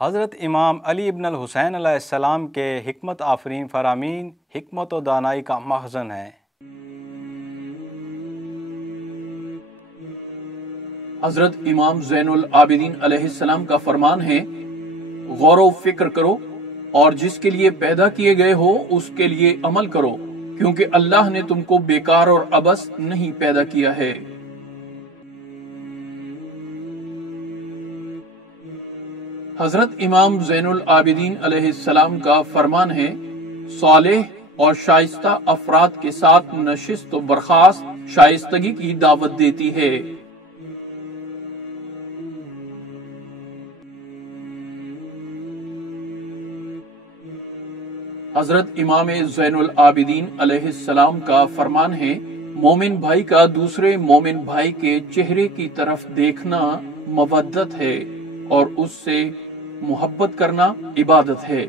حضرت امام علی ابن الحسین علیہ السلام کے حکمت آفرین فرامین حکمت و دانائی کا مخزن ہے۔ حضرت امام زین العابدین علیہ السلام کا فرمان ہے، غور و فکر کرو اور جس کے لیے پیدا کیے گئے ہو اس کے لیے عمل کرو، کیونکہ اللہ نے تم کو بیکار اور عبث نہیں پیدا کیا ہے۔ حضرت امام زین العابدین علیہ السلام کا فرمان ہے، صالح اور شائستہ افراد کے ساتھ نشست و برخاست شائستگی کی دعوت دیتی ہے۔ حضرت امام زین العابدین علیہ السلام کا فرمان ہے، مومن بھائی کا دوسرے مومن بھائی کے چہرے کی طرف دیکھنا مودت ہے اور اس سے محبت کرنا عبادت ہے۔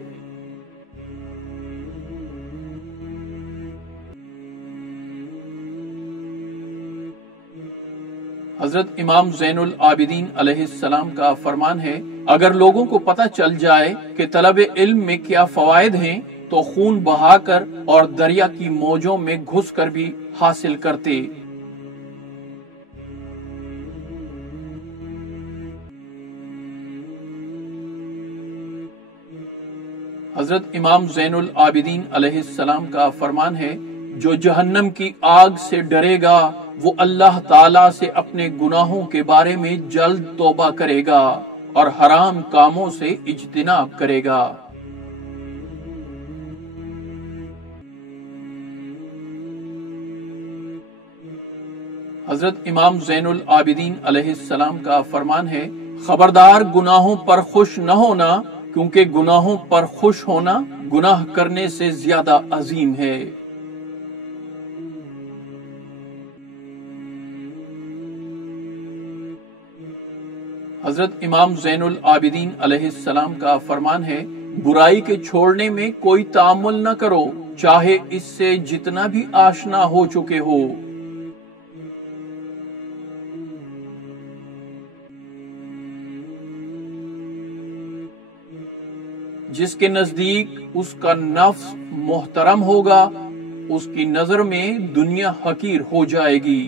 حضرت امام زین العابدین علیہ السلام کا فرمان ہے، اگر لوگوں کو پتہ چل جائے کہ طلب علم میں کیا فوائد ہیں تو خون بہا کر اور دریا کی موجوں میں گھس کر بھی حاصل کرتے۔ حضرت امام زین العابدین علیہ السلام کا فرمان ہے، جو جہنم کی آگ سے ڈرے گا وہ اللہ تعالیٰ سے اپنے گناہوں کے بارے میں جلد توبہ کرے گا اور حرام کاموں سے اجتناب کرے گا۔ حضرت امام زین العابدین علیہ السلام کا فرمان ہے، خبردار گناہوں پر خوش نہ ہونا، کیونکہ گناہوں پر خوش ہونا گناہ کرنے سے زیادہ عظیم ہے۔ حضرت امام زین العابدین علیہ السلام کا فرمان ہے، برائی کے چھوڑنے میں کوئی تعامل نہ کرو، چاہے اس سے جتنا بھی آشنا ہو چکے ہو۔ جس کے نزدیک اس کا نفس محترم ہوگا اس کی نظر میں دنیا حقیر ہو جائے گی۔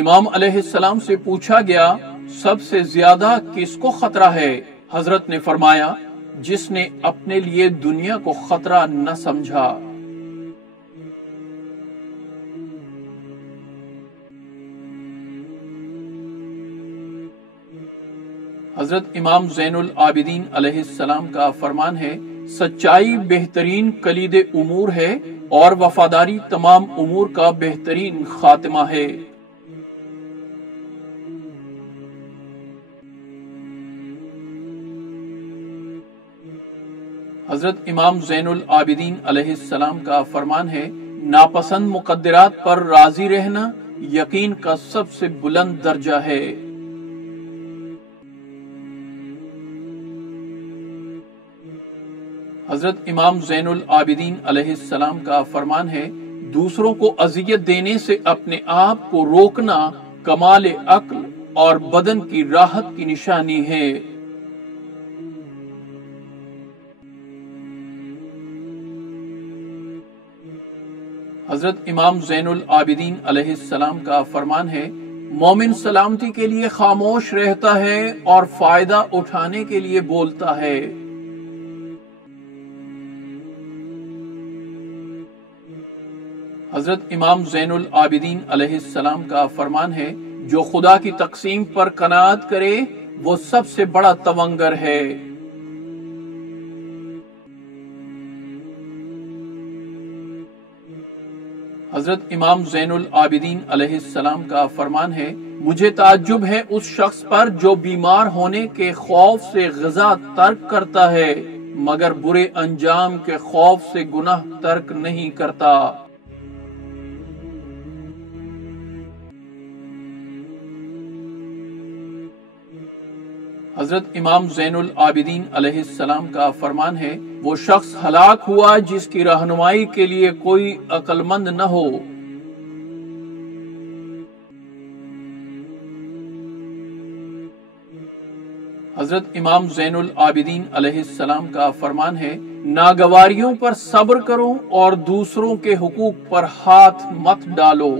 امام علیہ السلام سے پوچھا گیا، سب سے زیادہ کس کو خطرہ ہے؟ حضرت نے فرمایا، جس نے اپنے لیے دنیا کو خطرہ نہ سمجھا۔ حضرت امام زین العابدین علیہ السلام کا فرمان ہے، سچائی بہترین کلید امور ہے اور وفاداری تمام امور کا بہترین خاتمہ ہے۔ حضرت امام زین العابدین علیہ السلام کا فرمان ہے، ناپسند مقدرات پر راضی رہنا یقین کا سب سے بلند درجہ ہے۔ حضرت امام زین العابدین علیہ السلام کا فرمان ہے، دوسروں کو اذیت دینے سے اپنے آپ کو روکنا کمال عقل اور بدن کی راحت کی نشانی ہے۔ حضرت امام زین العابدین علیہ السلام کا فرمان ہے، مومن سلامتی کے لیے خاموش رہتا ہے اور فائدہ اٹھانے کے لیے بولتا ہے۔ حضرت امام زین العابدین علیہ السلام کا فرمان ہے، جو خدا کی تقسیم پر قناعت کرے وہ سب سے بڑا تونگر ہے۔ حضرت امام زین العابدین علیہ السلام کا فرمان ہے، مجھے تعجب ہے اس شخص پر جو بیمار ہونے کے خوف سے غذا ترک کرتا ہے مگر برے انجام کے خوف سے گناہ ترک نہیں کرتا۔ حضرت امام زین العابدین علیہ السلام کا فرمان ہے، وہ شخص ہلاک ہوا جس کی رہنمائی کے لیے کوئی عقل مند نہ ہو۔ حضرت امام زین العابدین علیہ السلام کا فرمان ہے، ناگواریوں پر صبر کرو اور دوسروں کے حقوق پر ہاتھ مت ڈالو۔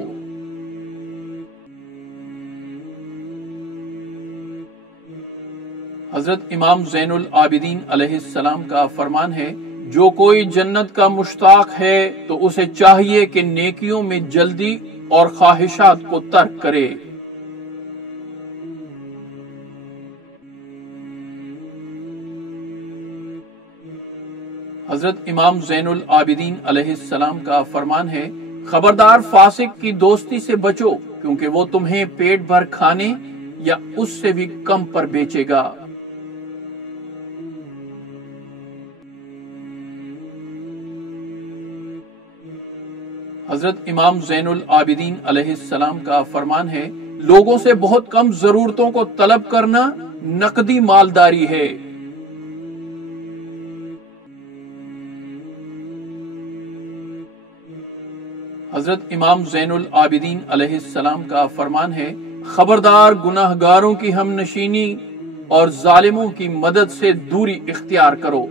حضرت امام زین العابدین علیہ السلام کا فرمان ہے، جو کوئی جنت کا مشتاق ہے تو اسے چاہیے کہ نیکیوں میں جلدی اور خواہشات کو ترک کرے۔ حضرت امام زین العابدین علیہ السلام کا فرمان ہے، خبردار فاسق کی دوستی سے بچو، کیونکہ وہ تمہیں پیٹ بھر کھانے یا اس سے بھی کم پر بیچے گا۔ حضرت امام زین العابدین علیہ السلام کا فرمان ہے، لوگوں سے بہت کم ضرورتوں کو طلب کرنا نقدی مالداری ہے۔ حضرت امام زین العابدین علیہ السلام کا فرمان ہے، خبردار گناہگاروں کی ہم نشینی اور ظالموں کی مدد سے دوری اختیار کرو۔